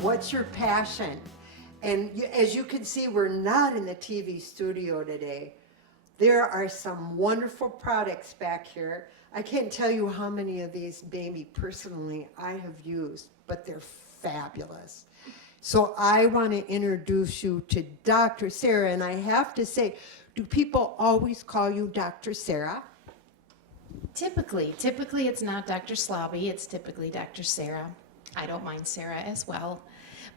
what's your passion? And as you can see, we're not in the TV studio today. There are some wonderful products back here. I can't tell you how many of these maybe personally I have used, but they're fabulous. So I want to introduce you to Dr. Sarah, and I have to say, do people always call you Dr. Sarah? Typically it's not Dr. Slobby, it's typically Dr. Sarah. I don't mind Sarah as well.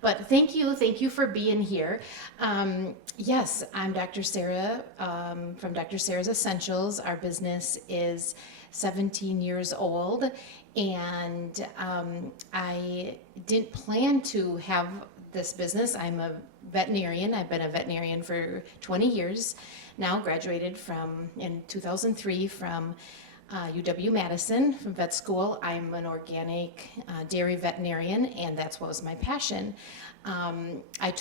But thank you for being here. Yes, I'm Dr. Sarah from Dr. Sarah's Essentials. Our business is 17 years old, and I didn't plan to have this business. I'm a veterinarian. I've been a veterinarian for 20 years now, graduated in 2003 from UW-Madison from vet school. I'm an organic dairy veterinarian, and that's what was my passion. I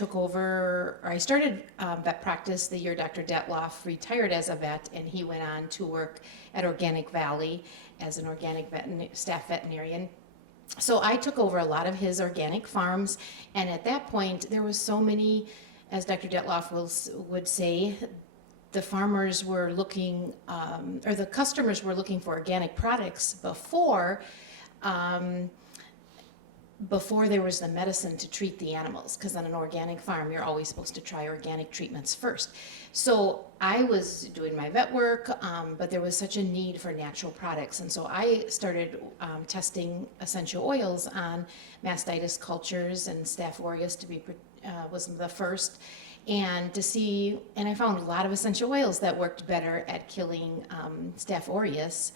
started vet practice the year Dr. Detloff retired as a vet, and he went on to work at Organic Valley as an organic staff veterinarian. So I took over a lot of his organic farms, and at that point there was so many, as Dr. Detloff would say, the farmers were looking, or the customers were looking for organic products before there was the medicine to treat the animals, because on an organic farm you're always supposed to try organic treatments first. So I was doing my vet work, but there was such a need for natural products, and so I started testing essential oils on mastitis cultures, and Staph aureus was the first. And I found a lot of essential oils that worked better at killing Staph aureus,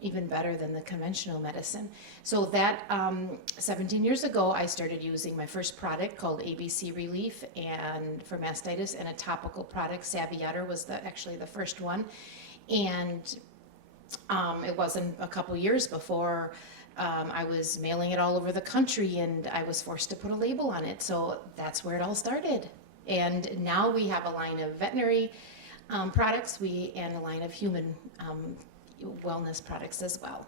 even better than the conventional medicine. So that 17 years ago, I started using my first product called ABC Relief and for mastitis, and a topical product, Saviator, was actually the first one. And it wasn't a couple years before I was mailing it all over the country, and I was forced to put a label on it. So that's where it all started. And now we have a line of veterinary products and a line of human wellness products as well.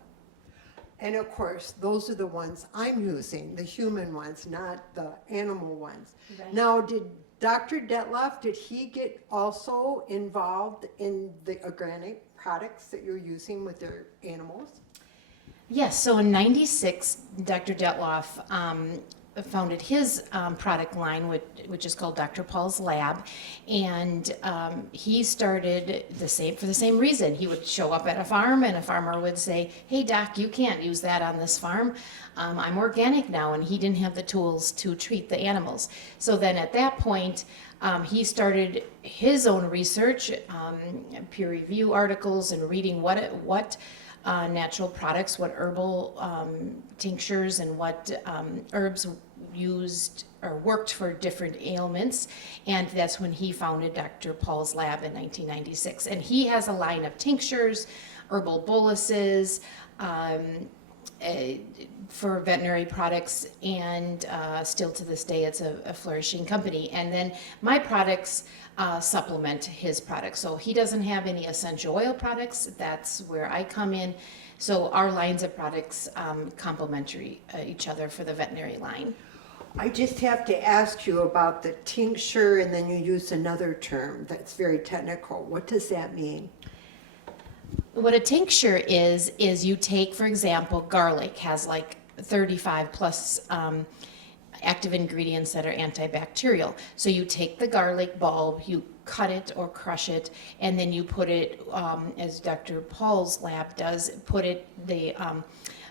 And of course, those are the ones I'm using, the human ones, not the animal ones. Right. Now, did Dr. Detloff, did he get also involved in the organic products that you're using with their animals? Yes, so in '96, Dr. Detloff founded his product line, which is called Dr. Paul's Lab, and he started for the same reason. He would show up at a farm, and a farmer would say, "Hey, Doc, you can't use that on this farm. I'm organic now," and he didn't have the tools to treat the animals. So then at that point, he started his own research, peer review articles, and reading what natural products, what herbal tinctures, and what herbs used or worked for different ailments. And that's when he founded Dr. Paul's Lab in 1996. And he has a line of tinctures, herbal boluses, for veterinary products, and still to this day it's a flourishing company. And then my products supplement his products. So he doesn't have any essential oil products. That's where I come in. So our lines of products complement each other for the veterinary line. I just have to ask you about the tincture, and then you use another term that's very technical. What does that mean? What a tincture is you take, for example, garlic has like 35 plus active ingredients that are antibacterial. So you take the garlic bulb, you cut it or crush it, and then you put it, as Dr. Paul's Lab does,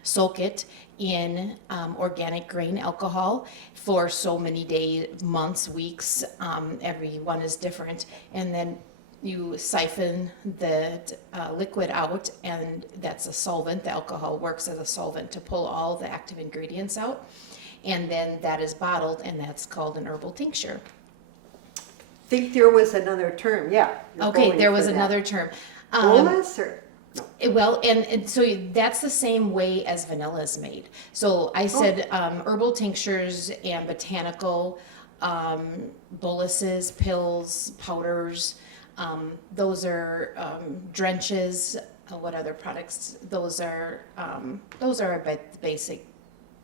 soak it in organic grain alcohol for so many days, months, weeks. Every one is different, and then you siphon the liquid out, and that's a solvent. The alcohol works as a solvent to pull all the active ingredients out, and then that is bottled, and that's called an herbal tincture. I think there was another term, yeah. Okay, there was another term. Bolus or? No. Well, and so that's the same way as vanilla is made. So I said herbal tinctures and botanical boluses, pills, powders. Those are drenches. What other products? Those are basic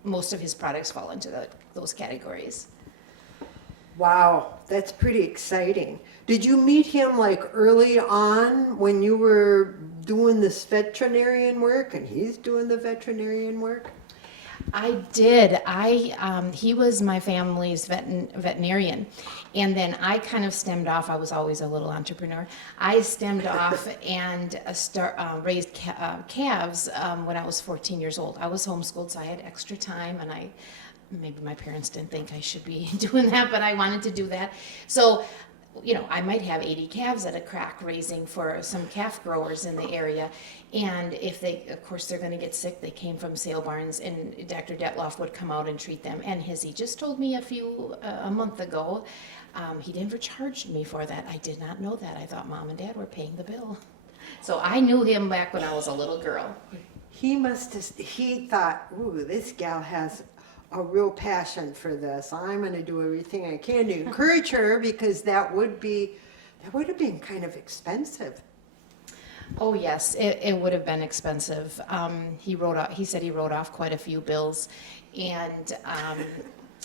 most of his products fall into those categories. Wow, that's pretty exciting. Did you meet him like early on when you were doing this veterinarian work and he's doing the veterinarian work? I did. He was my family's veterinarian, and then I kind of stemmed off. I was always a little entrepreneur. I stemmed off and raised calves when I was 14 years old. I was homeschooled, so I had extra time, and maybe my parents didn't think I should be doing that, but I wanted to do that. So, I might have 80 calves at a crack raising for some calf growers in the area. And if of course, they're going to get sick. They came from sale barns, and Dr. Detloff would come out and treat them. And he just told me a month ago, he never charged me for that. I did not know that. I thought Mom and Dad were paying the bill. So I knew him back when I was a little girl. He thought, ooh, this gal has a real passion for this. I'm going to do everything I can to encourage her, because that would have been kind of expensive. Oh yes, it would have been expensive. He said he wrote off quite a few bills, and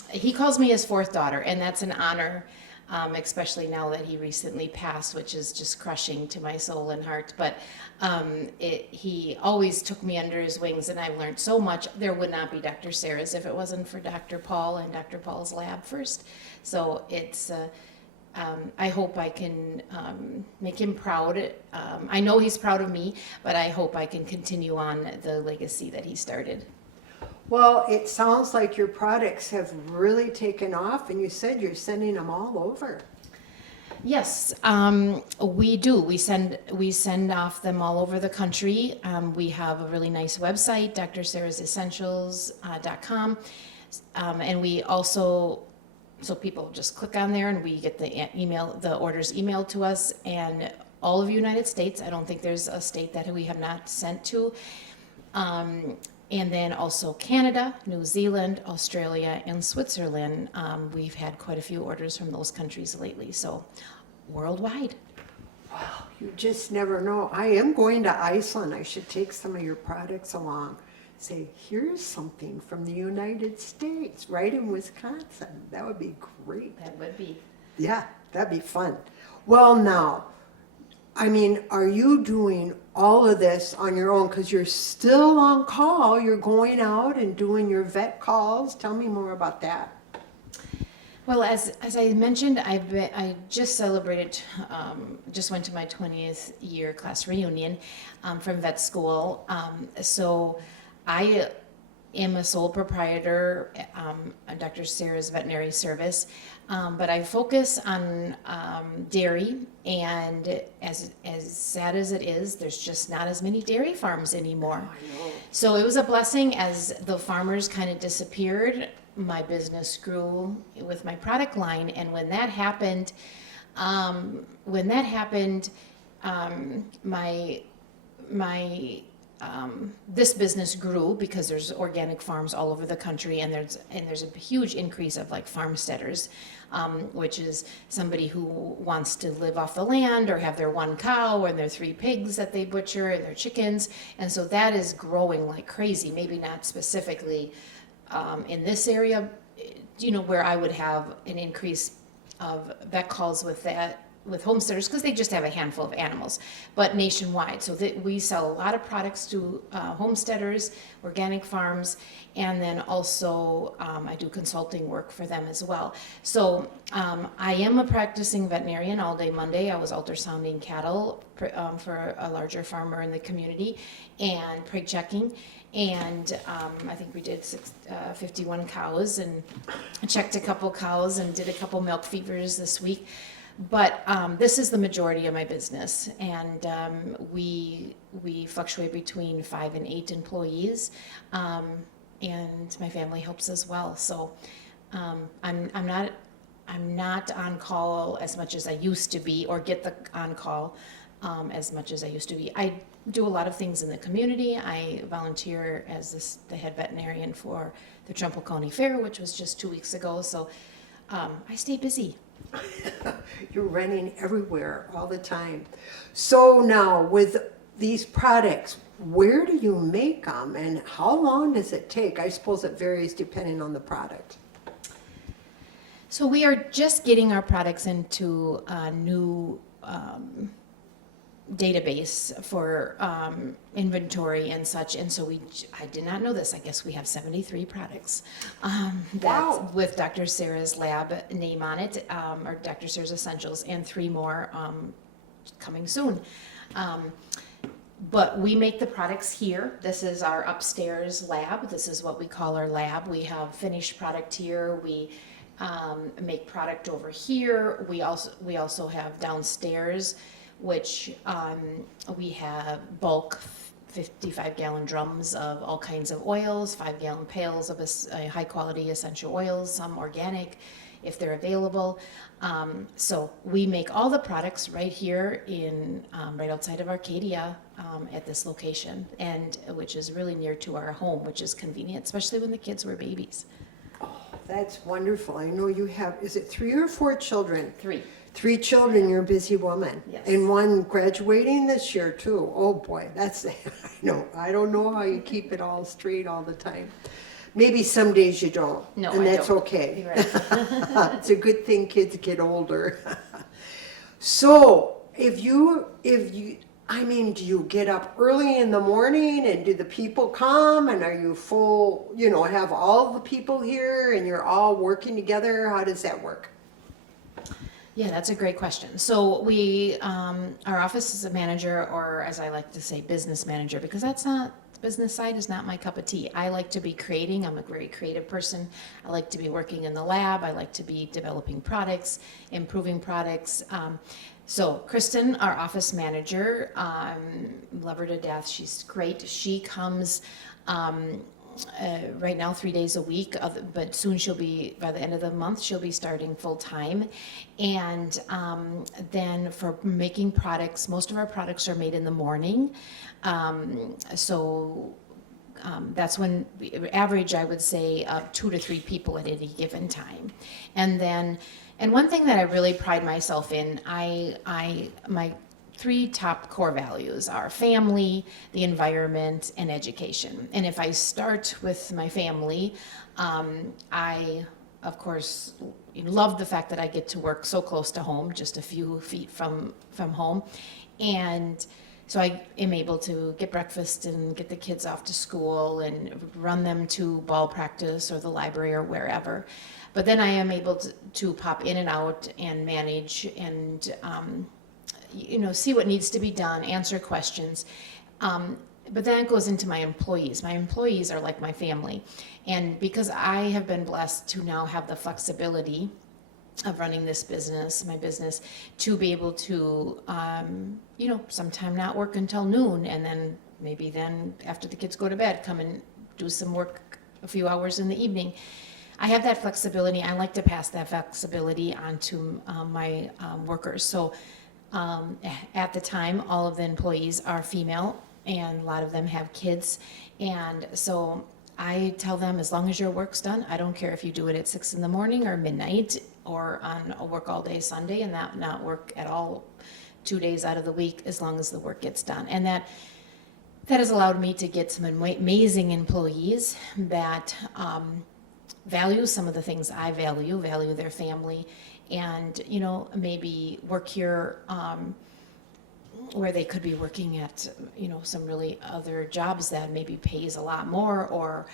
he calls me his fourth daughter, and that's an honor, especially now that he recently passed, which is just crushing to my soul and heart. But he always took me under his wings, and I've learned so much. There would not be Dr. Sarah's if it wasn't for Dr. Paul and Dr. Paul's lab first. So it's I hope I can make him proud. I know he's proud of me, but I hope I can continue on the legacy that he started. Well, it sounds like your products have really taken off, and you said you're sending them all over. Yes, we do. We send off them all over the country. We have a really nice website, drsarahsessentials.com, and we also, so people just click on there and we get the orders emailed to us, and all of the United States. I don't think there's a state that we have not sent to. And then also Canada, New Zealand, Australia, and Switzerland. We've had quite a few orders from those countries lately, so worldwide. Wow, you just never know. I am going to Iceland. I should take some of your products along. Say, here's something from the United States, right in Wisconsin. That would be great. That would be. Yeah, that'd be fun. Well, now, I mean, are you doing all of this on your own? Because you're still on call. You're going out and doing your vet calls. Tell me more about that. Well, as I mentioned, I just celebrated, just went to my 20th year class reunion from vet school. So I am a sole proprietor at Dr. Sarah's Veterinary Service, but I focus on dairy, and as sad as it is, there's just not as many dairy farms anymore. Oh, I know. So it was a blessing as the farmers kind of disappeared. My business grew with my product line, and when that happened, this business grew because there's organic farms all over the country, and there's a huge increase of like farmsteaders, which is somebody who wants to live off the land or have their one cow and their 3 pigs that they butcher and their chickens, and so that is growing like crazy. Maybe not specifically in this area, where I would have an increase of vet calls with homesteaders, because they just have a handful of animals, but nationwide. So that we sell a lot of products to homesteaders, organic farms, and then also I do consulting work for them as well. So I am a practicing veterinarian all day Monday. I was ultrasounding cattle for a larger farmer in the community, and prig checking. And I think we did 51 cows, and checked a couple cows and did a couple milk fevers this week. But this is the majority of my business, and we fluctuate between 5 and 8 employees, and my family helps as well. So I'm not on call as much as I used to be, or get the on call as much as I used to be. I do a lot of things in the community. I volunteer as the head veterinarian for the Trempealeau County Fair, which was just 2 weeks ago. So I stay busy. You're running everywhere all the time. So now with these products, where do you make them and how long does it take? I suppose it varies depending on the product. So we are just getting our products into a new database for inventory and such, and so I did not know this. I guess we have 73 products Wow. with Dr. Sarah's lab name on it, or Dr. Sarah's Essentials, and 3 more coming soon. But we make the products here. This is our upstairs lab. This is what we call our lab. We have finished product here. We make product over here. We also have downstairs, which we have bulk 55-gallon drums of all kinds of oils, 5-gallon pails of high-quality essential oils, some organic, if they're available. So we make all the products right here in right outside of Arcadia at this location, and which is really near to our home, which is convenient, especially when the kids were babies. Oh, that's wonderful. I know you have, is it 3 or 4 children? 3. 3 children, you're a busy woman. Yes. And one graduating this year too. Oh boy, that's, I don't know how you keep it all straight all the time. Maybe some days you don't. No, and I that's don't. okay. You're right. It's a good thing kids get older. So if you, I mean, do you get up early in the morning and do the people come and are you full, have all the people here and you're all working together? How does that work? Yeah, that's a great question. So we, our office is a manager, or as I like to say, business manager, because that's not, the business side is not my cup of tea. I like to be creating. I'm a very creative person. I like to be working in the lab. I like to be developing products, improving products. So Kristen, our office manager, love her to death. She's great. She comes right now 3 days a week, but soon she'll be, by the end of the month, she'll be starting full time. And then for making products, most of our products are made in the morning. That's when average, I would say, 2 to 3 people at any given time. And one thing that I really pride myself in, my 3 top core values are family, the environment, and education. And if I start with my family, I, of course, love the fact that I get to work so close to home, just a few feet from home. And so I am able to get breakfast and get the kids off to school and run them to ball practice or the library or wherever. But then I am able to pop in and out and manage and see what needs to be done, answer questions. But then it goes into my employees. My employees are like my family. And because I have been blessed to now have the flexibility of running this business, my business, to be able to, sometime not work until noon, and then after the kids go to bed, come and do some work a few hours in the evening. I have that flexibility. I like to pass that flexibility on to my workers. So at the time, all of the employees are female, and a lot of them have kids. And so I tell them, as long as your work's done, I don't care if you do it at 6 in the morning or midnight or on a work all day Sunday and not work at all 2 days out of the week, as long as the work gets done. And that has allowed me to get some amazing employees that value some of the things I value their family, and maybe work here where they could be working at some really other jobs that maybe pays a lot more or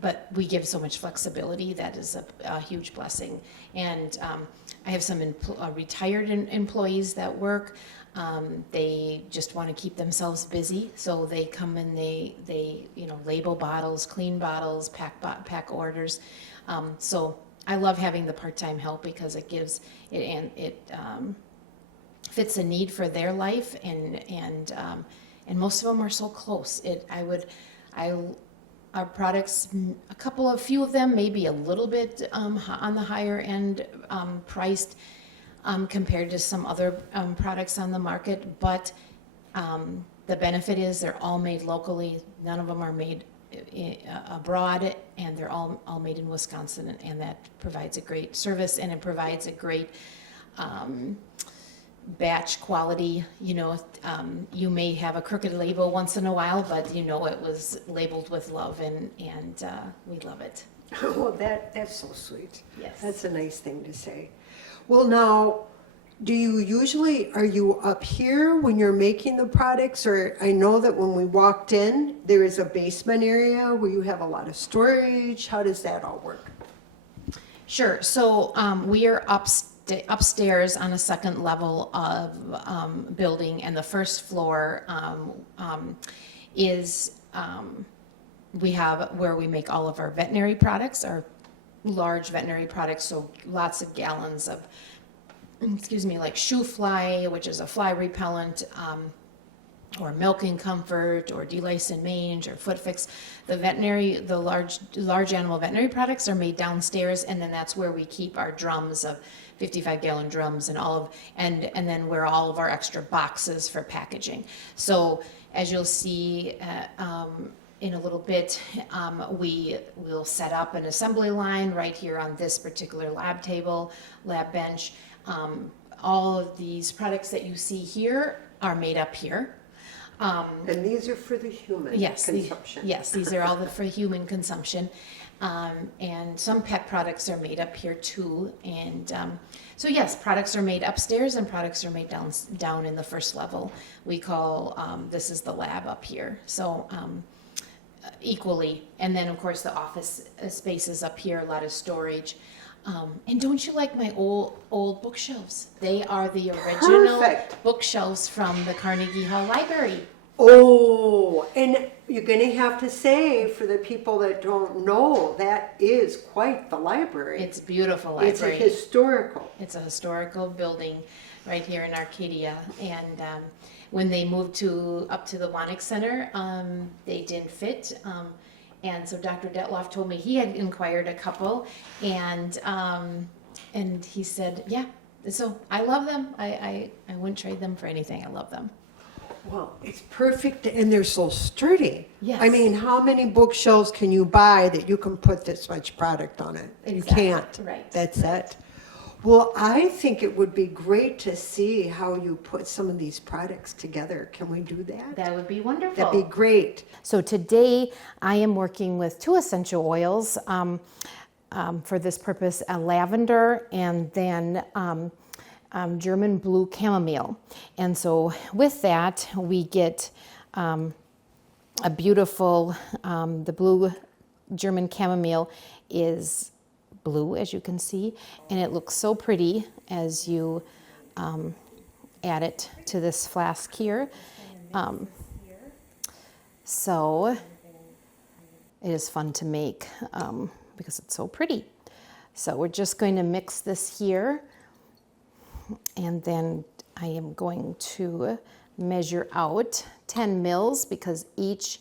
but we give so much flexibility. That is a huge blessing. And I have some retired employees that work. They just want to keep themselves busy, so they come and they label bottles, clean bottles, pack orders. So I love having the part-time help because it gives it, and it fits a need for their life, and most of them are so close. Our products, a few of them maybe a little bit on the higher end priced compared to some other products on the market, but the benefit is they're all made locally. None of them are made abroad, and they're all made in Wisconsin, and that provides a great service, and it provides a great batch quality, you may have a crooked label once in a while, but it was labeled with love, and we love it. Oh, that's so sweet. Yes. That's a nice thing to say. Well, now, are you up here when you're making the products? Or I know that when we walked in, there is a basement area where you have a lot of storage. How does that all work? Sure. So we are upstairs on a second level of building, and the first floor is we have where we make all of our veterinary products, our large veterinary products, so lots of gallons of, like Shoo Fly, which is a fly repellent, or Milking Comfort, or Delice and Mange, or Foot Fix. The large animal veterinary products are made downstairs, and then that's where we keep our drums of 55-gallon drums and then where all of our extra boxes for packaging. So as you'll see in a little bit, we will set up an assembly line right here on this particular lab bench. All of these products that you see here are made up here. And these are for the human consumption. These are all for human consumption. And some pet products are made up here too. And so yes, products are made upstairs and products are made down in the first level. We call, this is the lab up here. So equally. And then of course the office spaces up here, a lot of storage. And don't you like my old bookshelves? They are the original bookshelves from the Carnegie Hall Library. Oh, and you're going to have to say, for the people that don't know, that is quite the library. It's a beautiful library. It's a historical building right here in Arcadia. And when they moved up to the Wanik Center, they didn't fit. And so Dr. Detloff told me he had inquired a couple, and he said, yeah. So I love them. I wouldn't trade them for anything. I love them. Well, it's perfect, and they're so sturdy. Yes. I mean, how many bookshelves can you buy that you can put this much product on it? Exactly. You can't. Right. That's it. Well, I think it would be great to see how you put some of these products together. Can we do that? That would be wonderful. That'd be great. So today I am working with 2 essential oils for this purpose, a lavender and then German blue chamomile. And so with that we get a beautiful, the blue German chamomile is blue, as you can see, and it looks so pretty as you add it to this flask here. So it is fun to make because it's so pretty. So we're just going to mix this here, and then I am going to measure out 10 mils because each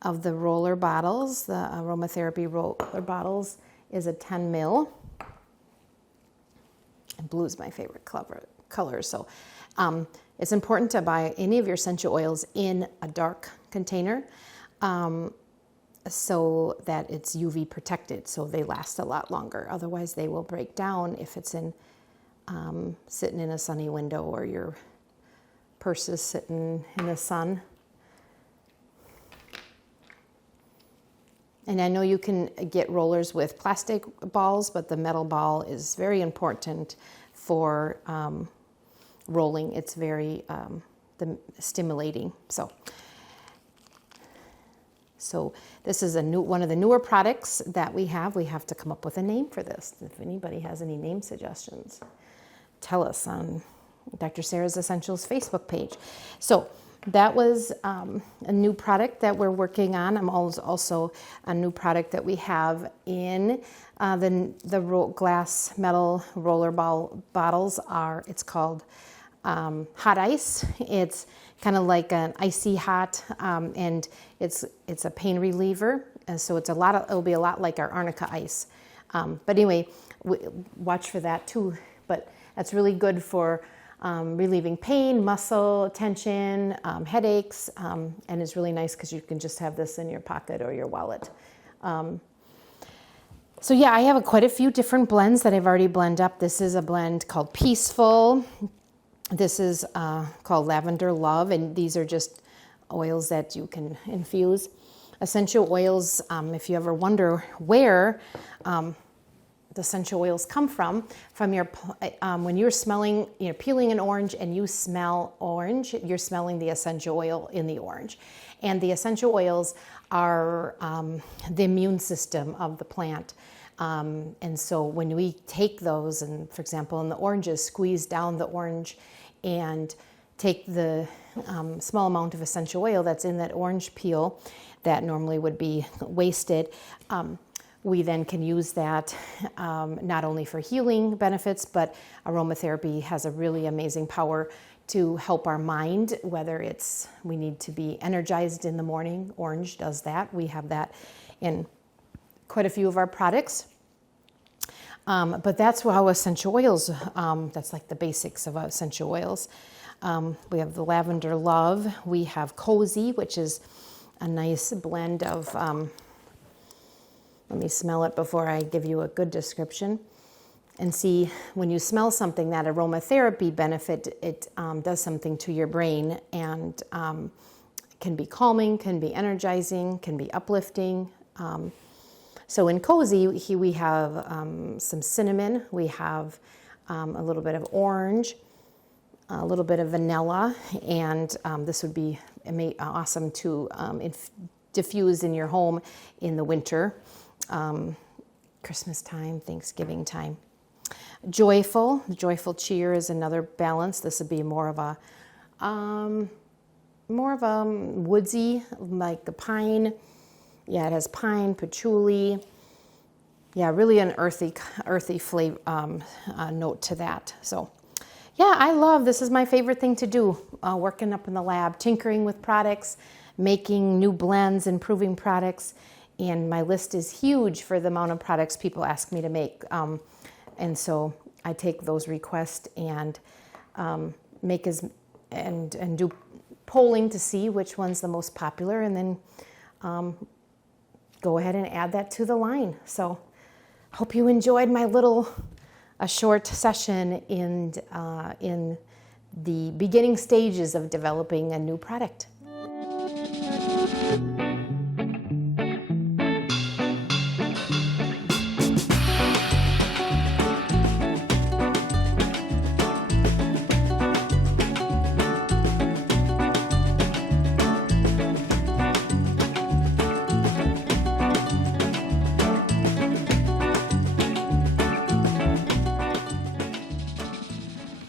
of the roller bottles, the aromatherapy roller bottles, is a 10 mil. And blue is my favorite color. So it's important to buy any of your essential oils in a dark container so that it's UV protected, so they last a lot longer. Otherwise they will break down if it's in sitting in a sunny window or your purse is sitting in the sun. And I know you can get rollers with plastic balls, but the metal ball is very important for rolling. It's very stimulating. So this is one of the newer products that we have. We have to come up with a name for this. If anybody has any name suggestions, tell us on Dr. Sarah's Essentials Facebook page. So that was a new product that we're working on. I'm also a new product that we have in the glass metal roller bottles it's called hot ice. It's kind of like an icy hot, and it's a pain reliever. And so it'll be a lot like our arnica ice. But anyway, watch for that too. But that's really good for relieving pain, muscle tension, headaches, and it's really nice because you can just have this in your pocket or your wallet. So yeah, I have quite a few different blends that I've already blended up. This is a blend called Peaceful. This is called Lavender Love, and these are just oils that you can infuse. Essential oils, if you ever wonder where the essential oils come from your, when you're smelling, peeling an orange and you smell orange, you're smelling the essential oil in the orange. And the essential oils are the immune system of the plant. And so when we take those, and for example, in the oranges, squeeze down the orange and take the small amount of essential oil that's in that orange peel that normally would be wasted, we then can use that not only for healing benefits, but aromatherapy has a really amazing power to help our mind, whether it's we need to be energized in the morning. Orange does that. We have that in quite a few of our products. But that's how essential oils, that's like the basics of essential oils. We have the Lavender Love. We have Cozy, which is a nice blend of, let me smell it before I give you a good description. And see, when you smell something, that aromatherapy benefit, it does something to your brain, and can be calming, can be energizing, can be uplifting. So in Cozy, here we have some cinnamon, we have a little bit of orange, a little bit of vanilla, and this would be awesome to diffuse in your home in the winter, Christmas time, Thanksgiving time. Joyful, the Joyful Cheer is another balance. This would be more of a woodsy, like the pine. Yeah, it has pine, patchouli. Yeah, really an earthy flavor note to that. So, yeah, I love, this is my favorite thing to do, working up in the lab, tinkering with products, making new blends, improving products. And my list is huge for the amount of products people ask me to make. And so I take those requests and make and do polling to see which one's the most popular, and then go ahead and add that to the line. So hope you enjoyed my a short session in the beginning stages of developing a new product.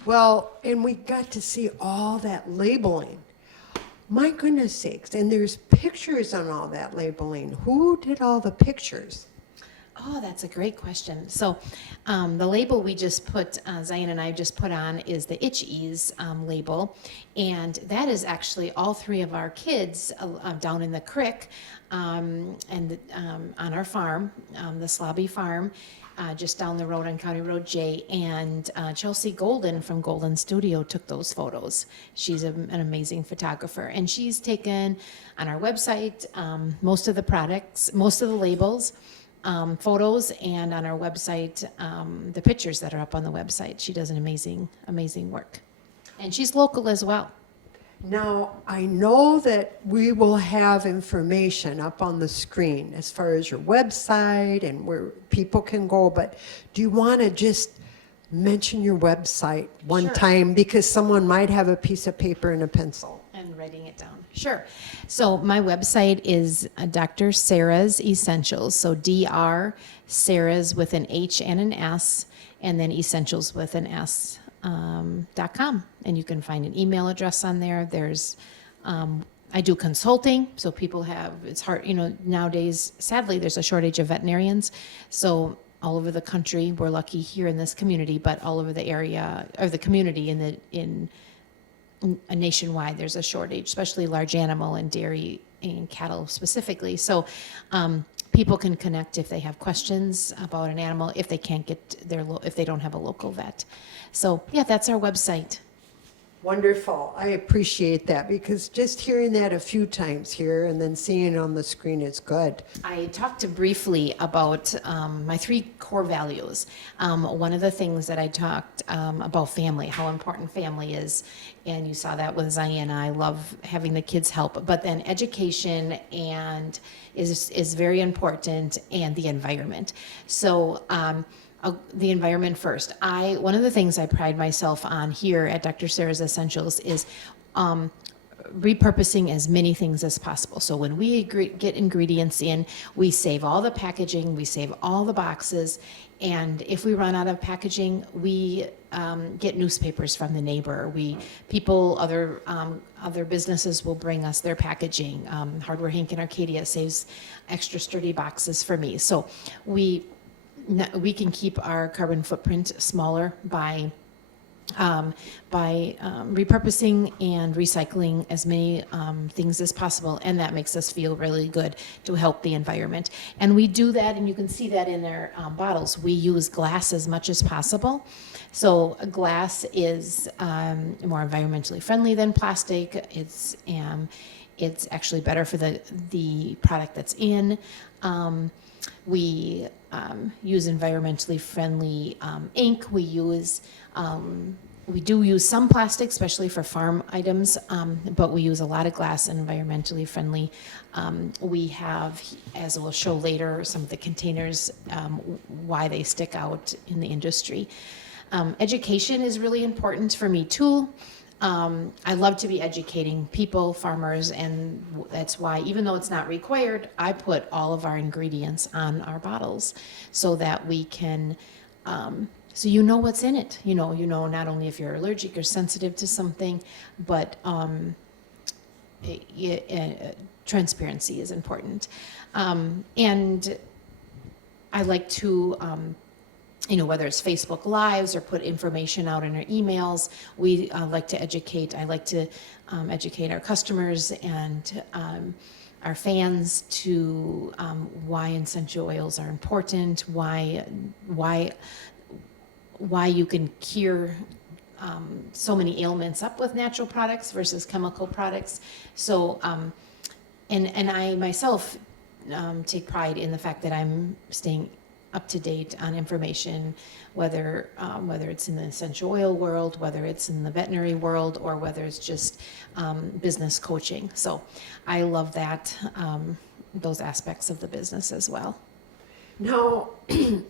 Well, and we got to see all that labeling. My goodness sakes, and there's pictures on all that labeling. Who did all the pictures? Oh, that's a great question. So the label we just put, Zion and I just put on, is the Itch Ease label. And that is actually all three of our kids down in the creek and on our farm, the Slobby Farm, just down the road on County Road J. And Chelsea Golden from Golden Studio took those photos. She's an amazing photographer. And she's taken on our website most of the products, most of the labels, photos, and on our website, the pictures that are up on the website. She does an amazing work. And she's local as well. Now, I know that we will have information up on the screen as far as your website and where people can go, but do you want to just mention your website one Sure. time, because someone might have a piece of paper and a pencil? And writing it down. Sure. So my website is Dr. Sarah's Essentials. So Dr. Sarah's with an H and an S, and then Essentials with an S. .com, and you can find an email address on there. There's I do consulting, so people have, it's hard, nowadays sadly there's a shortage of veterinarians, so all over the country, we're lucky here in this community, but all over the area or the community in nationwide there's a shortage, especially large animal and dairy and cattle specifically. So people can connect if they have questions about an animal, if they can't get if they don't have a local vet. So yeah, that's our website. Wonderful. I appreciate that because just hearing that a few times here and then seeing it on the screen is good. I talked briefly about my 3 core values. One of the things that I talked about family, how important family is, and you saw that with Zion. I love having the kids help, but then education and is very important, and the environment. So the environment first. One of the things I pride myself on here at Dr. Sarah's Essentials is repurposing as many things as possible. So when we get ingredients in, we save all the packaging, we save all the boxes, and if we run out of packaging, we get newspapers from the neighbor. Other businesses will bring us their packaging. Hardware Hank in Arcadia saves extra sturdy boxes for me. So we can keep our carbon footprint smaller by repurposing and recycling as many things as possible, and that makes us feel really good to help the environment. And we do that, and you can see that in our bottles. We use glass as much as possible. So glass is more environmentally friendly than plastic. It's actually better for the product that's in. We use environmentally friendly ink. We do use some plastic, especially for farm items, but we use a lot of glass and environmentally friendly. We have, as we'll show later, some of the containers, why they stick out in the industry. Education is really important for me too. I love to be educating people, farmers, and that's why, even though it's not required, I put all of our ingredients on our bottles so that we can, so you know what's in it. You know not only if you're allergic or sensitive to something, but transparency is important. And I like to, whether it's Facebook Lives or put information out in our emails, we like to educate. I like to educate our customers and our fans to why essential oils are important, why you can cure so many ailments up with natural products versus chemical products. So, and I myself take pride in the fact that I'm staying up to date on information, whether it's in the essential oil world, whether it's in the veterinary world, or whether it's just business coaching. So I love that, those aspects of the business as well. Now,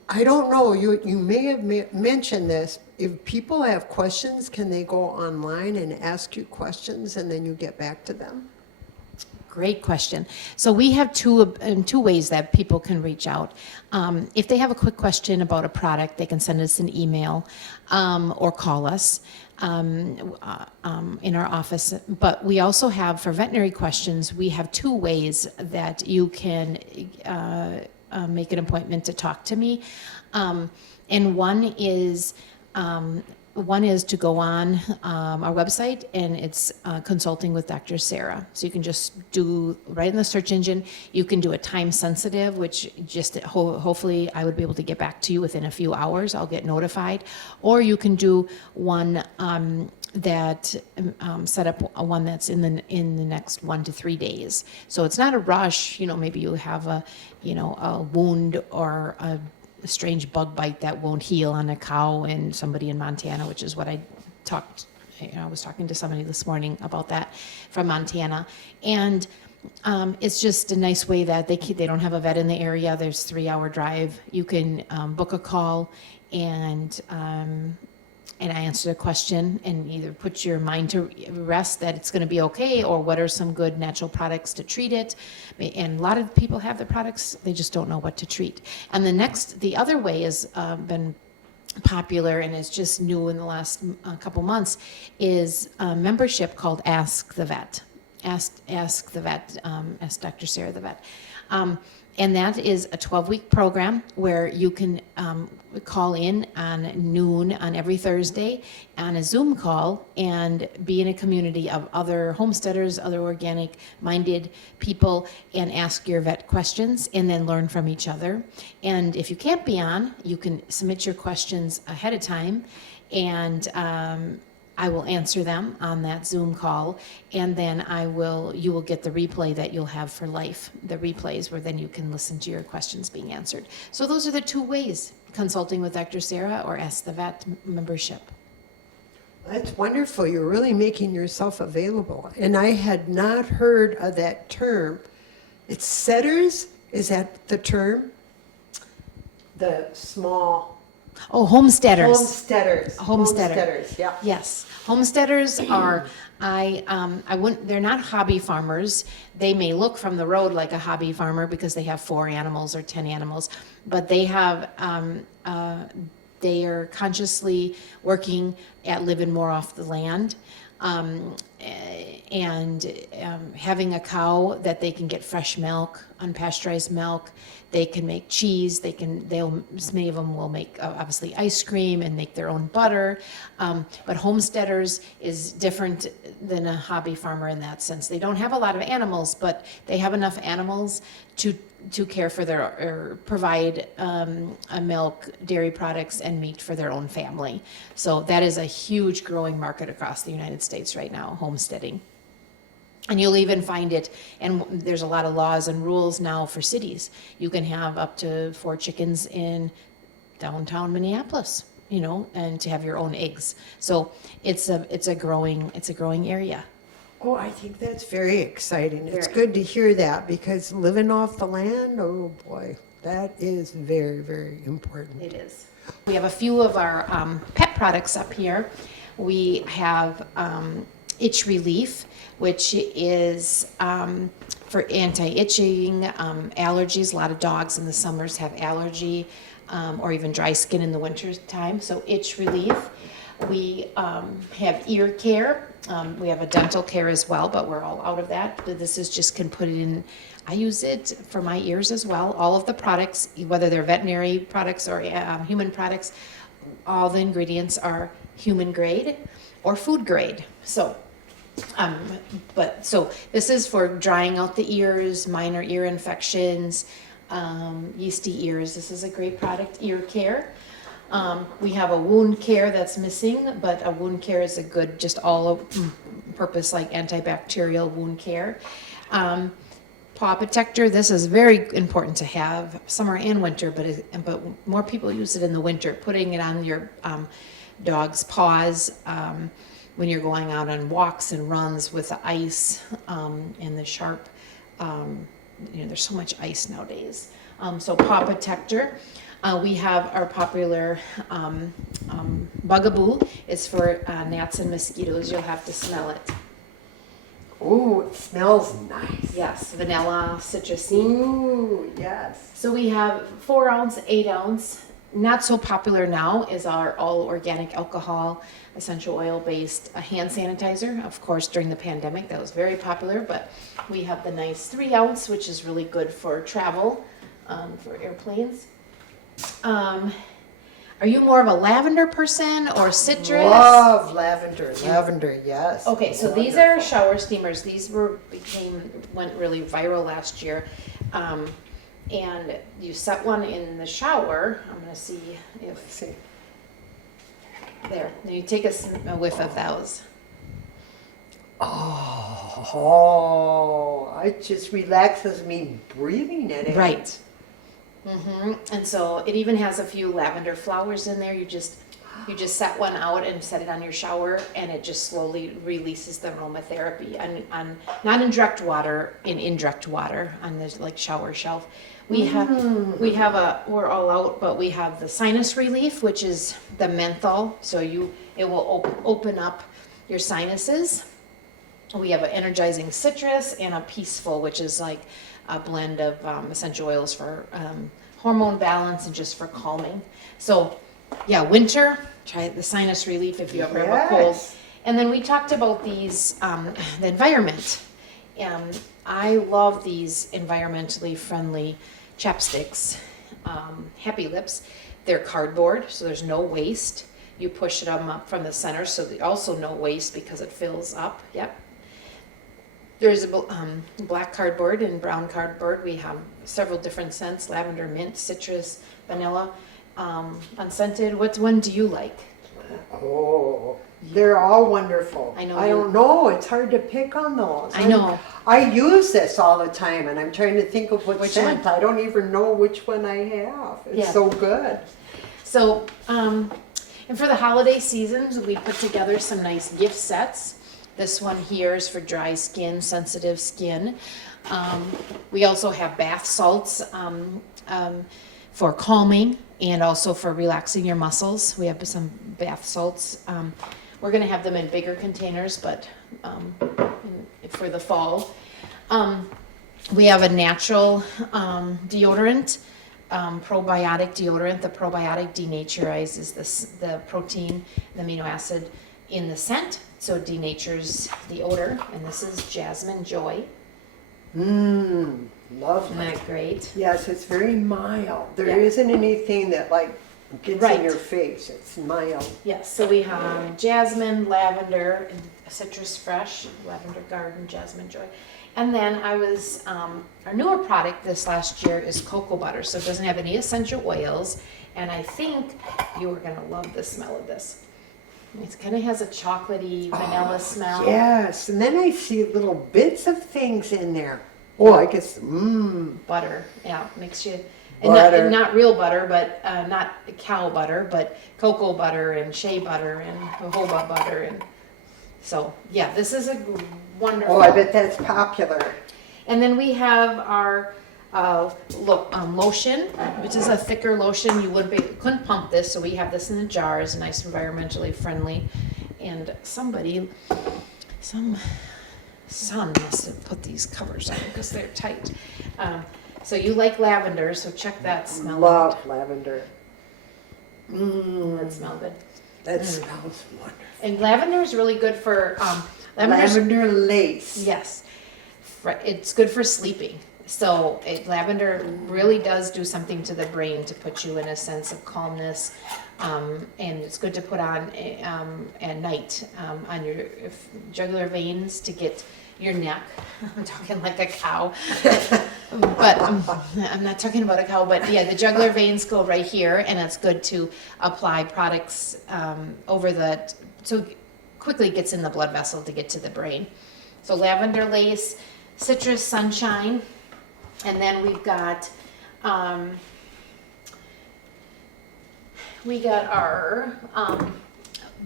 I don't know, you may have mentioned this. If people have questions, can they go online and ask you questions and then you get back to them? Great question. So we have two ways that people can reach out. If they have a quick question about a product, they can send us an email or call us in our office. But we also have, for veterinary questions, we have 2 ways that you can make an appointment to talk to me. And one is to go on our website, and it's consulting with Dr. Sarah. So you can just do right in the search engine. You can do a time sensitive, which just hopefully I would be able to get back to you within a few hours. I'll get notified. Or you can do one that set up one that's in the next 1 to 3 days. So it's not a rush. Maybe you have a wound or a strange bug bite that won't heal on a cow and somebody in Montana, which is what I was talking to somebody this morning about that from Montana. And it's just a nice way that they don't have a vet in the area. There's 3-hour drive. You can book a call and I answer the question and either put your mind to rest that it's going to be okay, or what are some good natural products to treat it. And a lot of people have the products, they just don't know what to treat. And the other way has been popular and is just new in the last couple months is a membership called Ask the Vet. Ask the Vet, ask Dr. Sarah the Vet. And that is a 12-week program where you can call in on noon on every Thursday on a Zoom call and be in a community of other homesteaders, other organic-minded people, and ask your vet questions and then learn from each other. And if you can't be on, you can submit your questions ahead of time, and I will answer them on that Zoom call, and then you will get the replay that you'll have for life, the replays where then you can listen to your questions being answered. So those are the two ways, consulting with Dr. Sarah or Ask the Vet membership. That's wonderful. You're really making yourself available. And I had not heard of that term. It's setters? Is that the term? The small Oh, homesteaders. homesteaders. Homesteaders. Yeah. Yes, homesteaders are, I wouldn't, they're not hobby farmers. They may look from the road like a hobby farmer because they have 4 animals or 10 animals, but they have, they are consciously working at living more off the land. Having a cow that they can get fresh milk, unpasteurized milk, they can make cheese, many of them will make obviously ice cream and make their own butter. But homesteaders is different than a hobby farmer in that sense. They don't have a lot of animals, but they have enough animals to care for or provide milk, dairy products, and meat for their own family. So that is a huge growing market across the United States right now, homesteading. And you'll even find it, and there's a lot of laws and rules now for cities. You can have up to 4 chickens in downtown Minneapolis, and to have your own eggs. So it's a growing area. Oh, I think that's very exciting. It's Very. good to hear that because living off the land, oh boy, that is very, very important. It is. We have a few of our pet products up here. We have itch relief, which is for anti-itching, allergies. A lot of dogs in the summers have allergy or even dry skin in the winter time, so itch relief. We have ear care. We have a dental care as well, but we're all out of that. This is just can put it in. I use it for my ears as well. All of the products, whether they're veterinary products or human products, all the ingredients are human grade or food grade. So this is for drying out the ears, minor ear infections, yeasty ears. This is a great product, ear care. We have a wound care that's missing, but a wound care is a good, just all-purpose like antibacterial wound care. Paw protector, this is very important to have summer and winter, but more people use it in the winter, putting it on your dog's paws when you're going out on walks and runs with the ice and the sharp, there's so much ice nowadays. So paw protector. We have our popular bugaboo. It's for gnats and mosquitoes. You'll have to smell it. Ooh, it smells nice. Yes, vanilla, citrusy. Ooh, yes. So we have 4 ounce, 8 ounce. Not so popular now is our all organic alcohol, essential oil based hand sanitizer. Of course, during the pandemic, that was very popular, but we have the nice 3 ounce, which is really good for travel, for airplanes. Are you more of a lavender person or citrus? Love lavender. Lavender, yes. Okay, so these are shower steamers. These went really viral last year. And you set one in the shower. I'm gonna see if, Let's see. there. Now you take a whiff of those. Oh, it just relaxes me breathing it in. Right. And so it even has a few lavender flowers in there. You just set one out and set it on your shower, and it just slowly releases the aromatherapy. And not in direct water, in indirect water on the like shower shelf. We're all out, but we have the sinus relief, which is the menthol. So it will open up your sinuses. We have an energizing citrus and a peaceful, which is like a blend of essential oils for hormone balance and just for calming. So yeah, winter, try the sinus relief if you ever have a cold. And then we talked about these, the environment. I love these environmentally friendly chapsticks, Happy Lips. They're cardboard, so there's no waste. You push them up from the center, so also no waste because it fills up. Yep. There's a black cardboard and brown cardboard. We have several different scents: lavender, mint, citrus, vanilla, unscented. What one do you like? Oh, They're all wonderful. I know I you- don't know. It's hard to pick on those. I know. I use this all the time, and I'm trying to think of what Which scent. I don't even know which one I have. It's Yeah. so good. So, and for the holiday seasons, we put together some nice gift sets. This one here is for dry skin, sensitive skin. We also have bath salts for calming and also for relaxing your muscles. We have some bath salts. We're gonna have them in bigger containers, but for the fall. We have a natural deodorant, probiotic deodorant. The probiotic denaturizes the protein, the amino acid in the scent, so it denatures the odor. And this is Jasmine Joy. Mmm, Isn't lovely. that great? Yes, it's very mild. There Yeah. isn't anything that like gets Right. in your face. It's mild. Yes, so we have jasmine, lavender, and citrus fresh, lavender garden, jasmine joy. And then our newer product this last year is cocoa butter. So it doesn't have any essential oils. And I think you are gonna love the smell of this. It kind of has a chocolatey vanilla smell. Yes, and then I see little bits of things in there. Oh, I guess, Butter, yeah, makes you, Butter. and not real butter, but not cow butter, but cocoa butter and shea butter and jojoba butter. And so, yeah, this is a wonderful. Oh, I bet that's popular. And then we have our lotion, which is a thicker lotion. You couldn't pump this, so we have this in a jar. It's nice, environmentally friendly. And some son must have put these covers on because they're tight. So you like lavender, so check that smell. Love lavender. That smell good. That smells wonderful. And lavender is really good for Lavender lace. Yes, it's good for sleeping. So lavender really does do something to the brain to put you in a sense of calmness, and it's good to put on at night on your jugular veins to get your neck. I'm talking like a cow, but I'm not talking about a cow. But yeah, the jugular veins go right here, and it's good to apply products over that, so it quickly gets in the blood vessel to get to the brain. So lavender lace, citrus sunshine. And then we've got our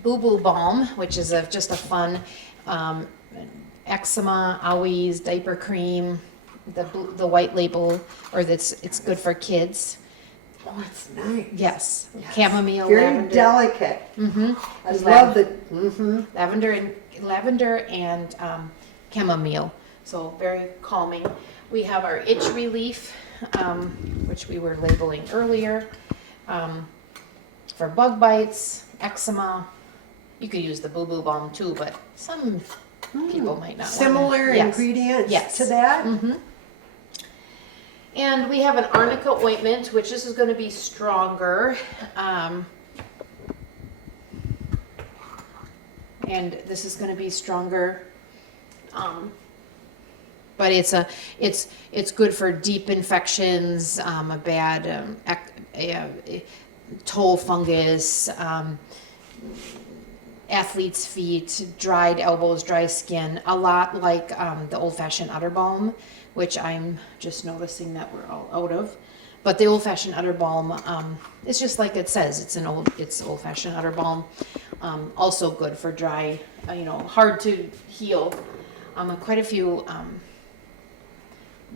Boo Boo Balm, which is just a fun eczema, owies, diaper cream, the white label, or it's good for kids. Oh, it's nice. Yes, Yes. chamomile, Very lavender. delicate. Mm-hmm. I love the, Lavender and chamomile, so very calming. We have our itch relief, which we were labeling earlier, for bug bites, eczema. You could use the Boo Boo Balm too, but some people might not. similar Yes. ingredients Yes. to that. Mm-hmm. And we have an arnica ointment, which this is going to be stronger. And this is going to be stronger. But it's good for deep infections, a bad toe fungus, athlete's feet, dried elbows, dry skin, a lot like the old-fashioned udder balm, which I'm just noticing that we're all out of. But the old-fashioned udder balm, it's just like it says, it's old-fashioned udder balm. Also good for dry, hard to heal. Quite a few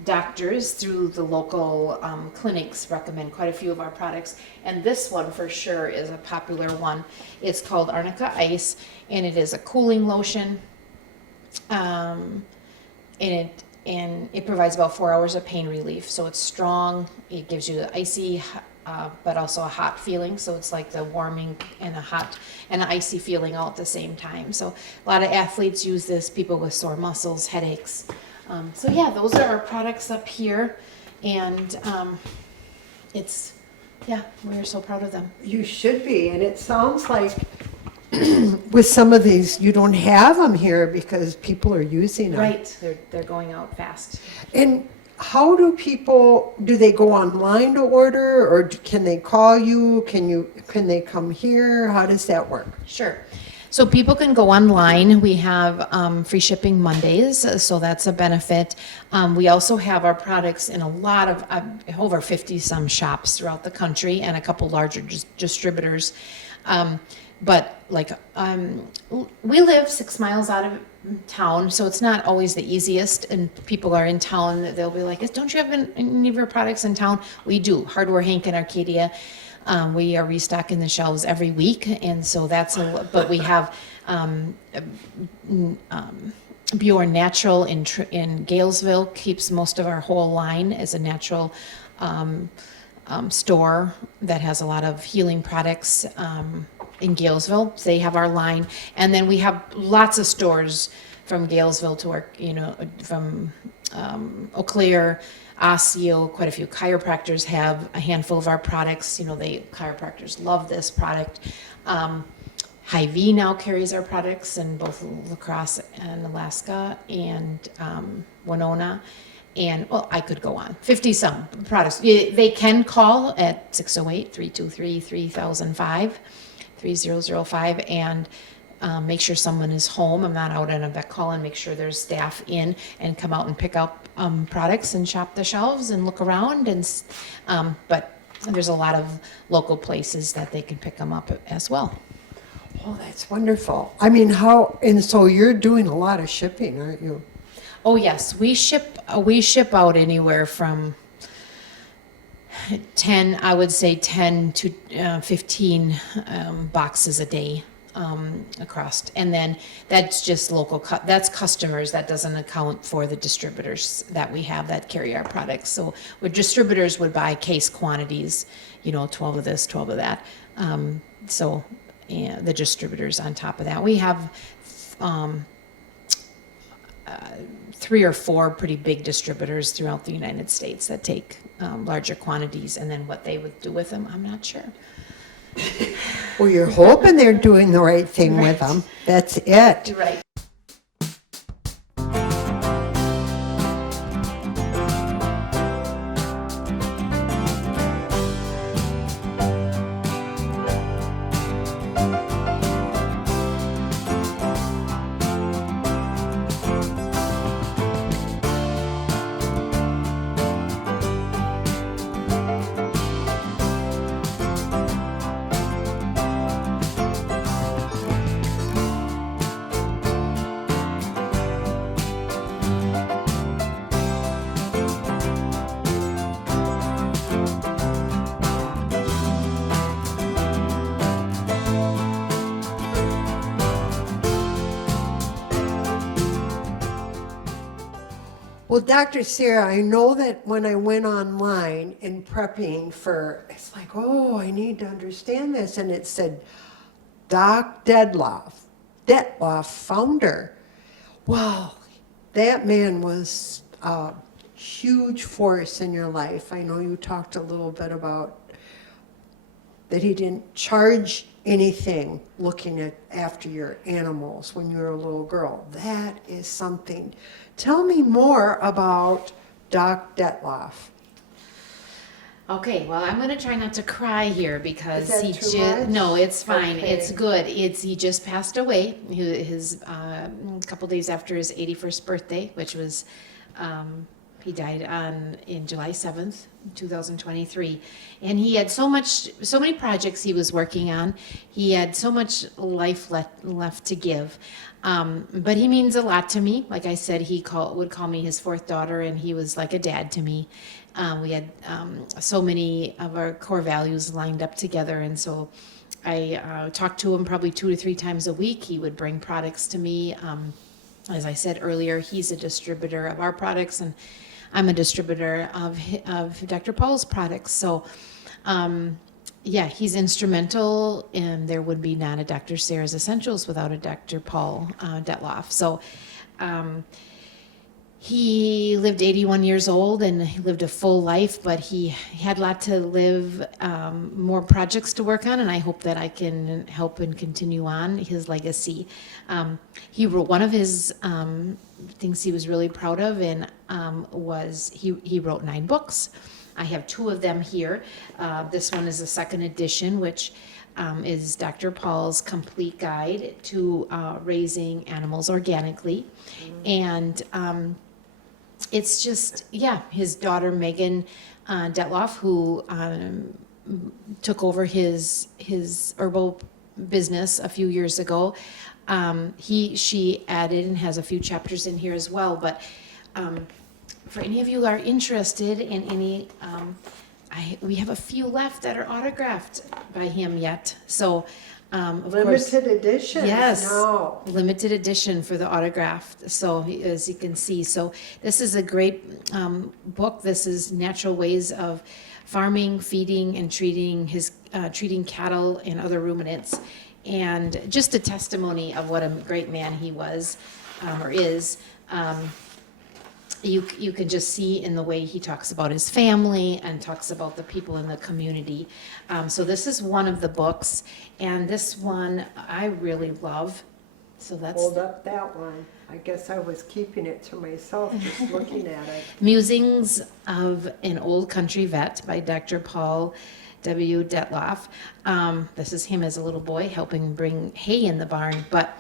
doctors through the local clinics recommend quite a few of our products, and this one for sure is a popular one. It's called Arnica Ice, and it is a cooling lotion, and it provides about 4 hours of pain relief. So it's strong. It gives you the icy, but also a hot feeling. So it's like the warming and a hot and an icy feeling all at the same time. So a lot of athletes use this. People with sore muscles, headaches. So yeah, those are our products up here, and we're so proud of them. You should be, and it sounds like with some of these, you don't have them here because people are using them. Right, they're going out fast. And how do they go online to order, or can they call you? Can they come here? How does that work? Sure. So people can go online. We have free shipping Mondays, so that's a benefit. We also have our products in a lot of, over 50 some shops throughout the country and a couple larger distributors. But like, we live 6 miles out of town, so it's not always the easiest, and people are in town, they'll be like, don't you have any of your products in town? We do. Hardware Hank in Arcadia. We are restocking the shelves every week, and so but we have Bjorn Natural in Galesville keeps most of our whole line as a natural store that has a lot of healing products in Galesville. So they have our line, and then we have lots of stores from Galesville to our, from Eau Claire, Osseo, quite a few chiropractors have a handful of our products. Chiropractors love this product. Hy-Vee now carries our products in both La Crosse and Alaska and Winona. And, well, I could go on. 50 some products. They can call at 608-323-3005, 3005, and make sure someone is home. I'm not out on a vet call, and make sure there's staff in and come out and pick up products and shop the shelves and look around. And but there's a lot of local places that they can pick them up as well. Oh, that's wonderful. I mean, and so you're doing a lot of shipping, aren't you? Oh yes, we ship out anywhere from 10 to 15 boxes a day across, and then that's just local. That's customers. That doesn't account for the distributors that we have that carry our products. So, where distributors would buy case quantities, 12 of this, 12 of that. So, the distributors on top of that, we have 3 or 4 pretty big distributors throughout the United States that take larger quantities, and then what they would do with them, I'm not sure. Well, you're hoping they're doing the right thing with them. That's it. Right. Well, Dr. Sarah, I know that when I went online in prepping it's like, oh, I need to understand this. And it said, Doc Detloff, founder. Wow, that man was a huge force in your life. I know you talked a little bit about that he didn't charge anything looking after your animals when you were a little girl. That is something. Tell me more about Doc Detloff. Okay, well, I'm going to try not to cry here because Is that he too just much? no, it's fine. Okay. It's good. He just passed away. His a couple days after his 81st birthday, which was he died in July 7th, 2023. And he had so many projects he was working on. He had so much life left to give. But he means a lot to me. Like I said, would call me his 4th daughter, and he was like a dad to me. We had so many of our core values lined up together, and so I talked to him probably 2 to 3 times a week. He would bring products to me. As I said earlier, he's a distributor of our products, and I'm a distributor of Dr. Paul's products. So, yeah, he's instrumental, and there would be not a Dr. Sarah's Essentials without a Dr. Paul Detloff. So, he lived 81 years old, and he lived a full life, but he had a lot to live, more projects to work on, and I hope that I can help and continue on his legacy. He wrote one of his things he was really proud of, and was he wrote 9 books. I have 2 of them here. This one is a 2nd edition, which is Dr. Paul's complete guide to raising animals organically. And it's just, yeah, his daughter Megan Detloff, who took over his herbal business a few years ago. She added and has a few chapters in here as well. But for any of you who are interested in any, we have a few left that are autographed by him yet. So, of course, Limited edition? yes, No. limited edition for the autographed. So as you can see, so this is a great book. This is natural ways of farming, feeding, and treating cattle and other ruminants, and just a testimony of what a great man he was or is. You can just see in the way he talks about his family and talks about the people in the community. So this is one of the books, and this one I really love. So that's Hold up that one. I guess I was keeping it to myself, just looking at it. Musings of an Old Country Vet by Dr. Paul W. Detloff. This is him as a little boy helping bring hay in the barn, but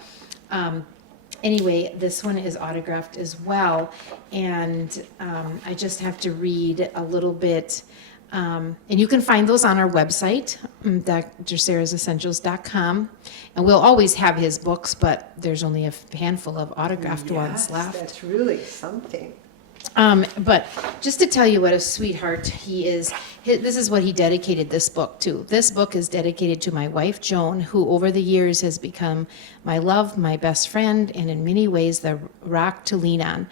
anyway, this one is autographed as well, and I just have to read a little bit, and you can find those on our website, drsarahsessentials.com, and we'll always have his books, but there's only a handful of autographed ones Yes, left. that's really something. But just to tell you what a sweetheart he is, this is what he dedicated this book to. This book is dedicated to my wife, Joan, who over the years has become my love, my best friend, and in many ways the rock to lean on.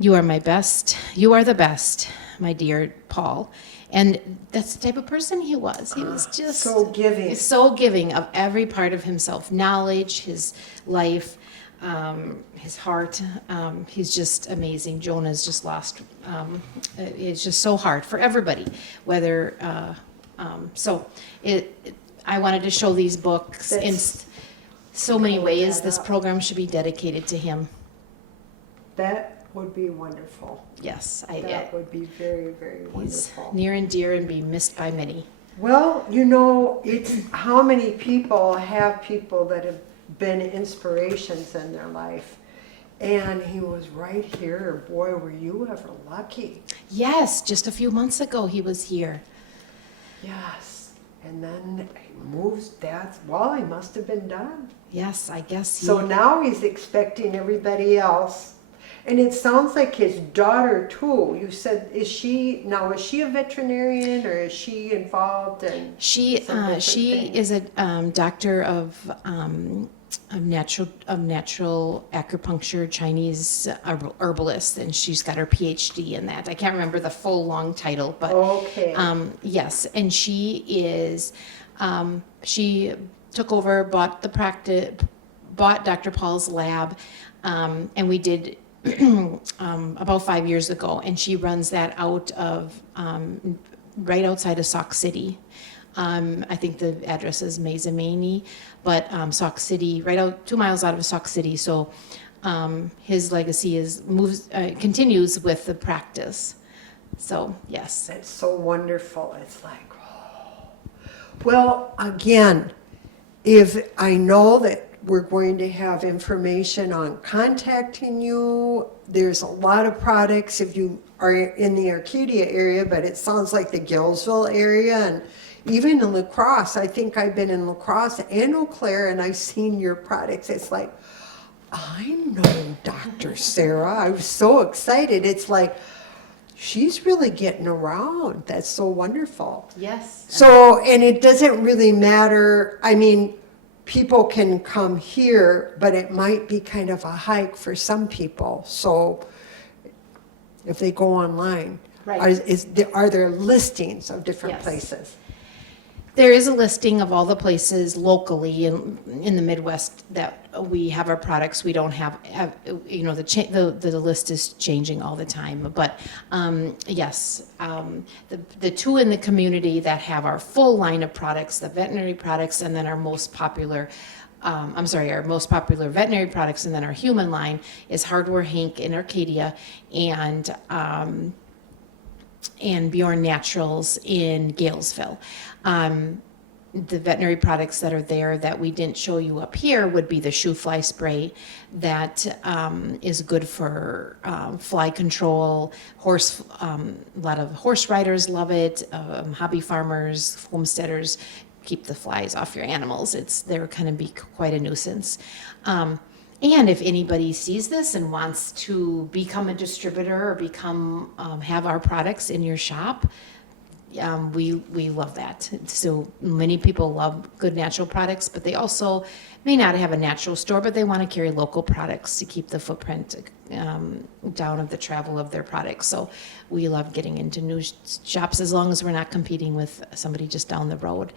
You are my best. You are the best, my dear Paul. And that's the type of person he was. He was just So giving. so giving of every part of himself, knowledge, his life, his heart. He's just amazing. Jonah's just lost. It's just so hard for everybody. Whether I wanted to show these books in so many ways. This program should be dedicated to him. That would be wonderful. Yes, That would be very, very he's wonderful. near and dear and be missed by many. Well, you know, it's how many people have people that have been inspirations in their life. And he was right here. Boy, were you ever lucky. Yes, just a few months ago he was here. Yes. And then he moves, well, he must have been done. Yes, I guess he. So now he's expecting everybody else. And it sounds like his daughter too. You said, is she a veterinarian or is she involved in? She is a doctor of natural acupuncture, Chinese herbalist, and she's got her PhD in that. I can't remember the full long title, but Okay. yes, and she is she took over, bought Dr. Paul's lab, and we did about 5 years ago, and she runs that out of right outside of Sauk City. I think the address is Mazamani, but Sauk City, right out 2 miles out of Sauk City. So his legacy continues with the practice. So yes, That's so wonderful. It's like, oh. Well, again, if I know that we're going to have information on contacting you, there's a lot of products if you are in the Arcadia area, but it sounds like the Gillsville area and even in La Crosse. I think I've been in La Crosse and Eau Claire and I've seen your products. It's like, I know Dr. Sarah. I was so excited. It's like, she's really getting around. That's so wonderful. yes. So, and it doesn't really matter. I mean, people can come here, but it might be kind of a hike for some people. So if they go online, Right. are there listings of different Yes. places? There is a listing of all the places locally in the Midwest that we have our products. We don't have the list is changing all the time. But yes, the two in the community that have our full line of products, the veterinary products, and then our most popular veterinary products, and then our human line is Hardware Hank in Arcadia and Bjorn Naturals in Galesville. the veterinary products that are there that we didn't show you up here would be the shoe fly spray that is good for fly control. A lot of horse riders love it. Hobby farmers, homesteaders keep the flies off your animals. They're kind of be quite a nuisance. And if anybody sees this and wants to become a distributor or have our products in your shop, we love that. So many people love good natural products, but they also may not have a natural store, but they want to carry local products to keep the footprint down of the travel of their products. So we love getting into new shops as long as we're not competing with somebody just down the road.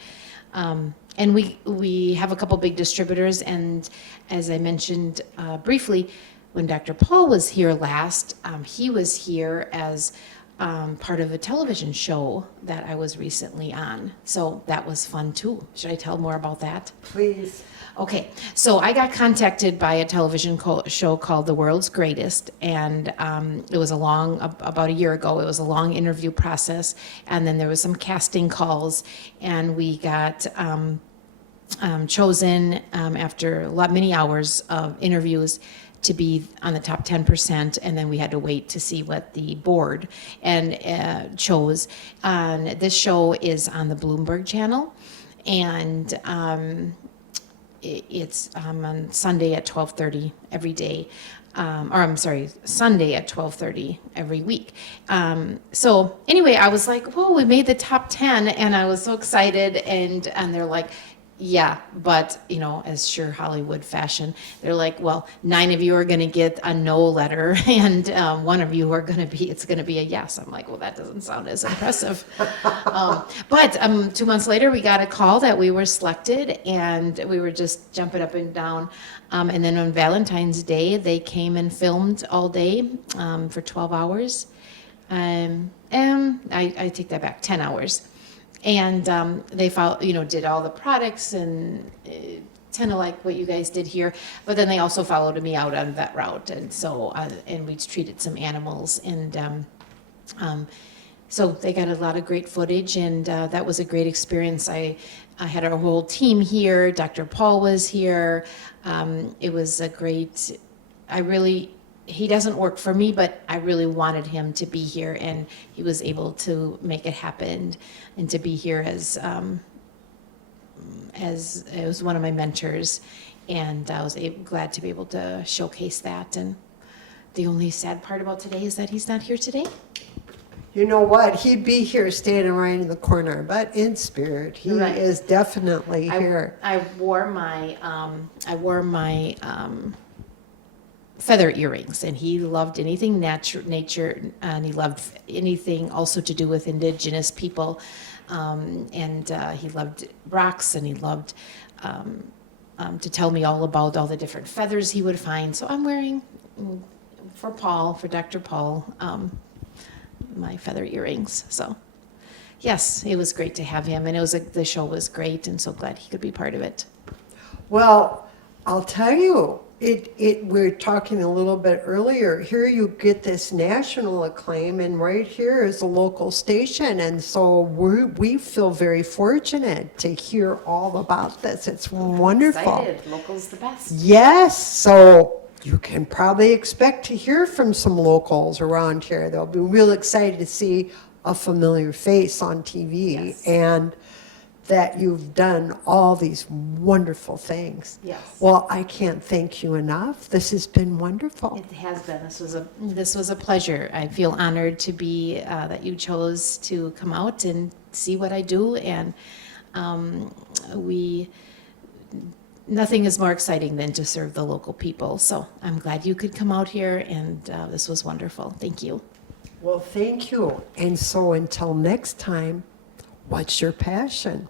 And we have a couple big distributors, and as I mentioned briefly, when Dr. Paul was here last, he was here as part of a television show that I was recently on. So that was fun too. Should I tell more about that? Please. Okay, so I got contacted by a television show called The World's Greatest, and it was about a year ago. It was a long interview process, and then there was some casting calls, and we got chosen after many hours of interviews to be on the top 10%, and then we had to wait to see what the board chose. This show is on the Bloomberg channel, and it's on Sunday at 12:30 every day. Sunday at 12:30 every week. So anyway, I was like, whoa, we made the top 10, and I was so excited, and they're like, yeah, but, as sure Hollywood fashion, they're like, well, 9 of you are going to get a no letter, and 1 of you it's going to be a yes. I'm like, well, that doesn't sound as impressive. But 2 months later, we got a call that we were selected, and we were just jumping up and down. And then on Valentine's Day, they came and filmed all day for 12 hours. And I take that back, 10 hours. And they did all the products and kind of like what you guys did here, but then they also followed me out on that route, and so and we treated some animals, and so they got a lot of great footage, and that was a great experience. I had our whole team here. Dr. Paul was here. It was a great. He doesn't work for me, but I really wanted him to be here, and he was able to make it happen, and to be here as one of my mentors, and I was glad to be able to showcase that. And the only sad part about today is that he's not here today. You know what? He'd be here standing right in the corner, but in spirit, he Right. is definitely here. I wore my feather earrings, and he loved anything nature, and he loved anything also to do with indigenous people, and he loved rocks, and he loved to tell me all about all the different feathers he would find. So I'm wearing, for Dr. Paul, my feather earrings. So yes, it was great to have him, and the show was great, and so glad he could be part of it. Well, I'll tell you, we're talking a little bit earlier. Here you get this national acclaim, and right here is a local station, and so we feel very fortunate to hear all about this. It's wonderful. Excited. Local's the best. Yes, so you can probably expect to hear from some locals around here. They'll be real excited to see a familiar face on TV, Yes. and that you've done all these wonderful things. Yes. Well, I can't thank you enough. This has been wonderful. It has been. This was a pleasure. I feel honored to be that you chose to come out and see what I do, and nothing is more exciting than to serve the local people. So I'm glad you could come out here, and this was wonderful. Thank you. Well, thank you. And so until next time, what's your passion?